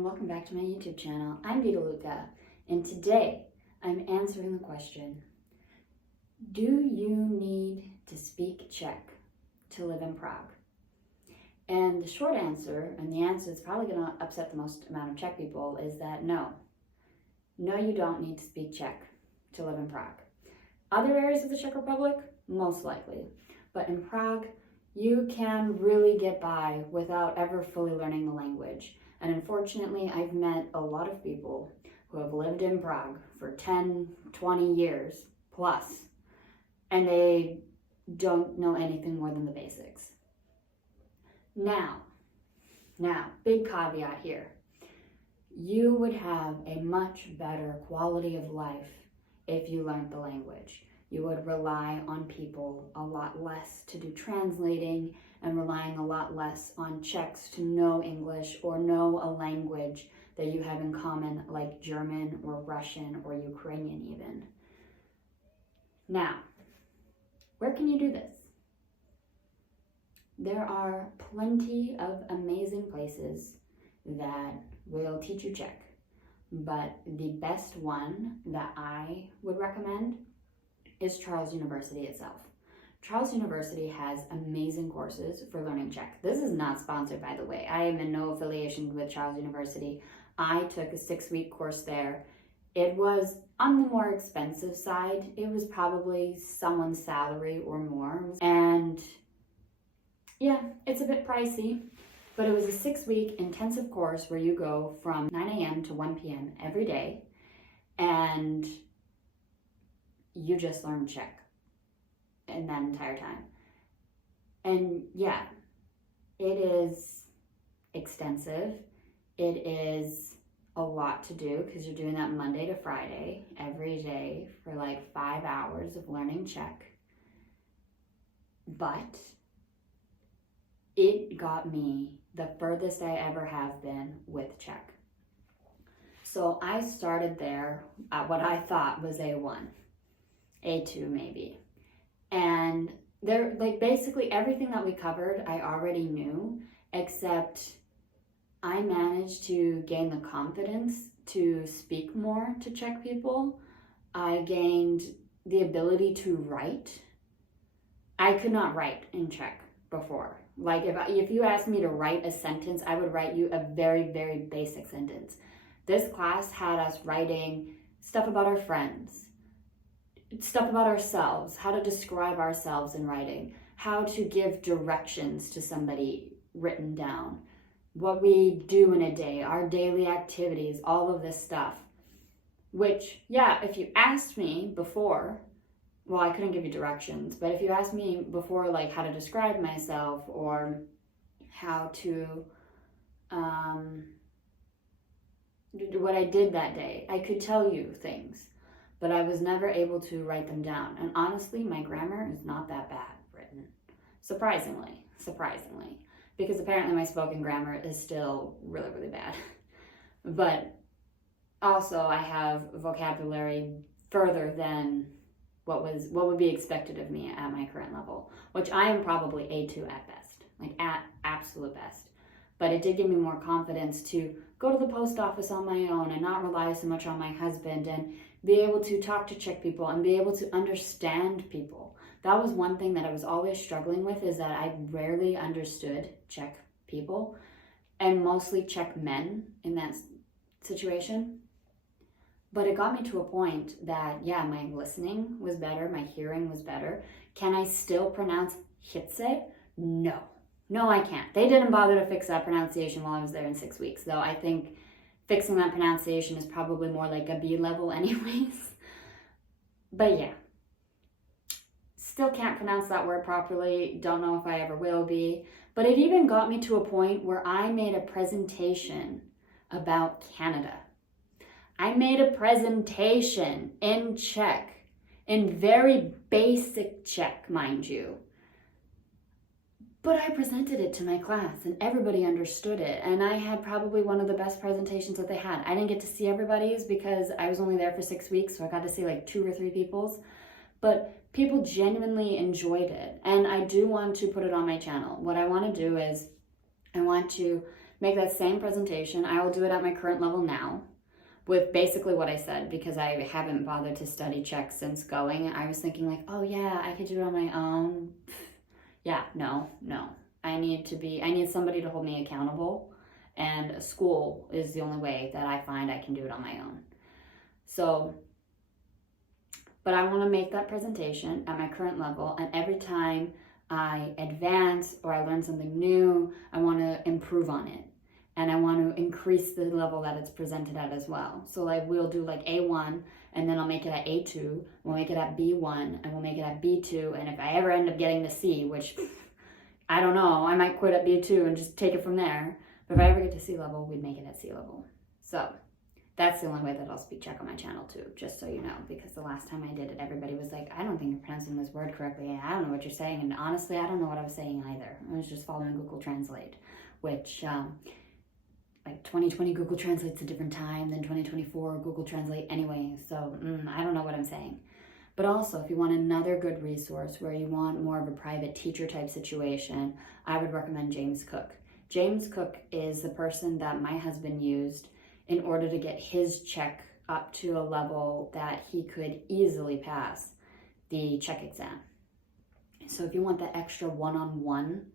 and welcome back to my YouTube channel. I'm Vita Luca, and today I'm answering the question, do you need to speak Czech to live in Prague? And the short answer, and the answer that's probably going to upset the most amount of Czech people, is that no. No, you don't need to speak Czech to live in Prague. Other areas of the Czech Republic, most likely. But in Prague, you can really get by without ever fully learning the language. And unfortunately, I've met a lot of people who have lived in Prague for 10, 20 years plus, and they don't know anything more than the basics. Now, big caveat here. You would have a much better quality of life if you learned the language. You would rely on people a lot less to do translating and relying a lot less on Czechs to know English or know a language that you have in common, like German or Russian or Ukrainian even. Now, where can you do this? There are plenty of amazing places that will teach you Czech, but the best one that I would recommend is Charles University itself. Charles University has amazing courses for learning Czech. This is not sponsored, by the way. I am in no affiliation with Charles University. I took a 6-week course there. It was on the more expensive side. It was probably someone's salary or more. And yeah, it's a bit pricey, but it was a 6-week intensive course where you go from 9 a.m. to 1 p.m. every day, and you just learn Czech in that entire time. And yeah, it is extensive. It is a lot to do because you're doing that Monday to Friday every day for like 5 hours of learning Czech. But it got me the furthest I ever have been with Czech. So I started there at what I thought was A1. A2 maybe. And there, like basically everything that we covered I already knew, except I managed to gain the confidence to speak more to Czech people. I gained the ability to write. I could not write in Czech before. Like if you asked me to write a sentence, I would write you a very, very basic sentence. This class had us writing stuff about our friends, stuff about ourselves, how to describe ourselves in writing, how to give directions to somebody written down, what we do in a day, our daily activities, all of this stuff. Which, yeah, if you asked me before, well, I couldn't give you directions, but if you asked me before, like how to describe myself or how to, what I did that day, I could tell you things. But I was never able to write them down. And honestly, my grammar is not that bad written. Surprisingly. Because apparently my spoken grammar is still really, really bad. But also I have vocabulary further than what would be expected of me at my current level, which I am probably A2 at best, like at absolute best. But it did give me more confidence to go to the post office on my own and not rely so much on my husband and be able to talk to Czech people and be able to understand people. That was one thing that I was always struggling with, is that I rarely understood Czech people, and mostly Czech men in that situation. But it got me to a point that, yeah, my listening was better, my hearing was better. Can I still pronounce hitze? No, I can't. They didn't bother to fix that pronunciation while I was there in 6 weeks, though I think fixing that pronunciation is probably more like a B level anyways. But yeah, still can't pronounce that word properly. Don't know if I ever will be. But it even got me to a point where I made a presentation about Canada. I made a presentation in Czech, in very basic Czech, mind you. But I presented it to my class and everybody understood it. And I had probably one of the best presentations that they had. I didn't get to see everybody's because I was only there for 6 weeks, so I got to see like 2 or 3 people's. But people genuinely enjoyed it. And I do want to put it on my channel. What I want to do is I want to make that same presentation. I will do it at my current level now with basically what I said, because I haven't bothered to study Czech since going. I was thinking like, oh yeah, I could do it on my own. Yeah, no. I need somebody to hold me accountable, and school is the only way that I find I can do it on my own. So, but I want to make that presentation at my current level, and every time I advance or I learn something new, I want to improve on it. And I want to increase the level that it's presented at as well. So like we'll do like A1, and then I'll make it at A2, we'll make it at B1, and we'll make it at B2, and if I ever end up getting to C, which I don't know, I might quit at B2 and just take it from there, but if I ever get to C level, we'd make it at C level. So that's the only way that I'll speak Czech on my channel too, just so you know, because the last time I did it, everybody was like, I don't think you're pronouncing this word correctly, I don't know what you're saying, and honestly, I don't know what I was saying either. I was just following Google Translate, which, like 2020 Google Translate's a different time than 2024 Google Translate anyway, so I don't know what I'm saying. But also, if you want another good resource where you want more of a private teacher type situation, I would recommend James Cook. James Cook is the person that my husband used in order to get his Czech up to a level that he could easily pass the Czech exam. So if you want that extra one-on-one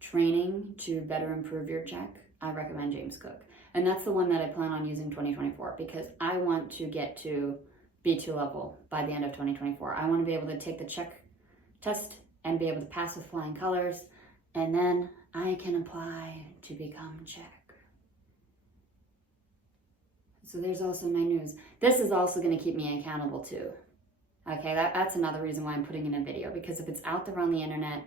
training to better improve your Czech, I recommend James Cook. And that's the one that I plan on using 2024, because I want to get to B2 level by the end of 2024. I want to be able to take the Czech test and be able to pass with flying colors, and then I can apply to become Czech. So there's also my news. This is also going to keep me accountable too. Okay, that's another reason why I'm putting in a video, because if it's out there on the internet,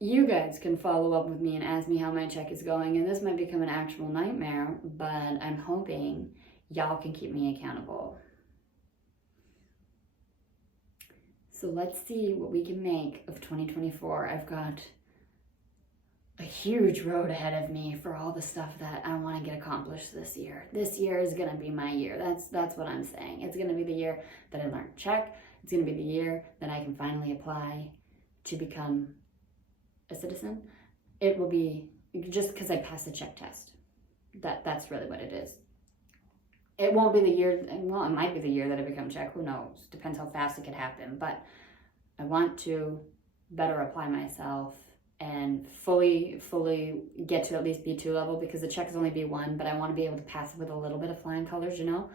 you guys can follow up with me and ask me how my Czech is going, and this might become an actual nightmare, but I'm hoping y'all can keep me accountable. So let's see what we can make of 2024. I've got a huge road ahead of me for all the stuff that I want to get accomplished this year. This year is going to be my year. That's what I'm saying. It's going to be the year that I learn Czech. It's going to be the year that I can finally apply to become a citizen. It will be just because I passed the Czech test. That's really what it is. It won't be the year, well, it might be the year that I become Czech, who knows? Depends how fast it could happen, but I want to better apply myself and fully get to at least B2 level, because the Czech is only B1, but I want to be able to pass it with a little bit of flying colors, you know?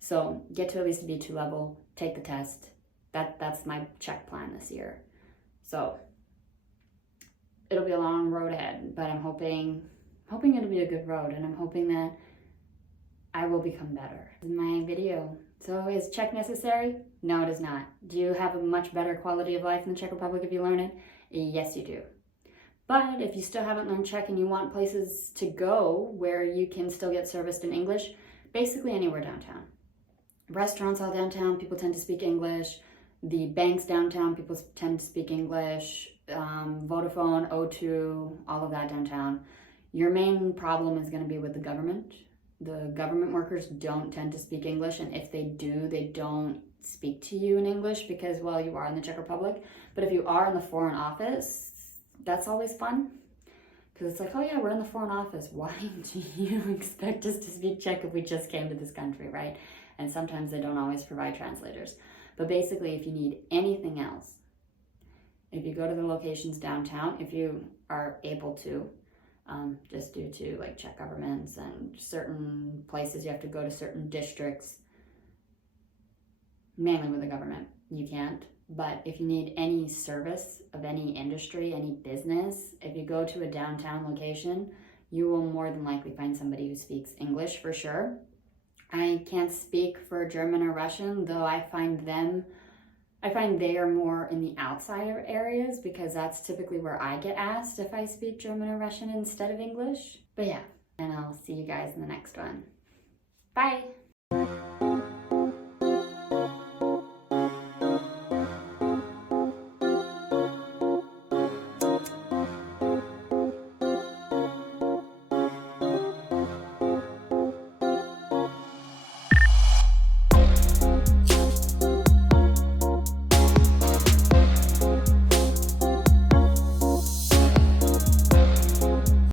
So get to at least B2 level, take the test. That's my Czech plan this year. So it'll be a long road ahead, but I'm hoping it'll be a good road, and I'm hoping that I will become better. This is my video. So is Czech necessary? No, it is not. Do you have a much better quality of life in the Czech Republic if you learn it? Yes, you do. But if you still haven't learned Czech and you want places to go where you can still get serviced in English, basically anywhere downtown. Restaurants all downtown, people tend to speak English. The banks downtown, people tend to speak English. Vodafone, O2, all of that downtown. Your main problem is going to be with the government. The government workers don't tend to speak English, and if they do, they don't speak to you in English because, well, you are in the Czech Republic. But if you are in the Foreign Office, that's always fun, because it's like, oh yeah, we're in the Foreign Office. Why do you expect us to speak Czech if we just came to this country, right? And sometimes they don't always provide translators. But basically, if you need anything else, if you go to the locations downtown, if you are able to, just due to like Czech governments and certain places, you have to go to certain districts, mainly with the government, you can't. But if you need any service of any industry, any business, if you go to a downtown location, you will more than likely find somebody who speaks English for sure. I can't speak for German or Russian, though I find they are more in the outside areas, because that's typically where I get asked if I speak German or Russian instead of English. But yeah, and I'll see you guys in the next one. Bye!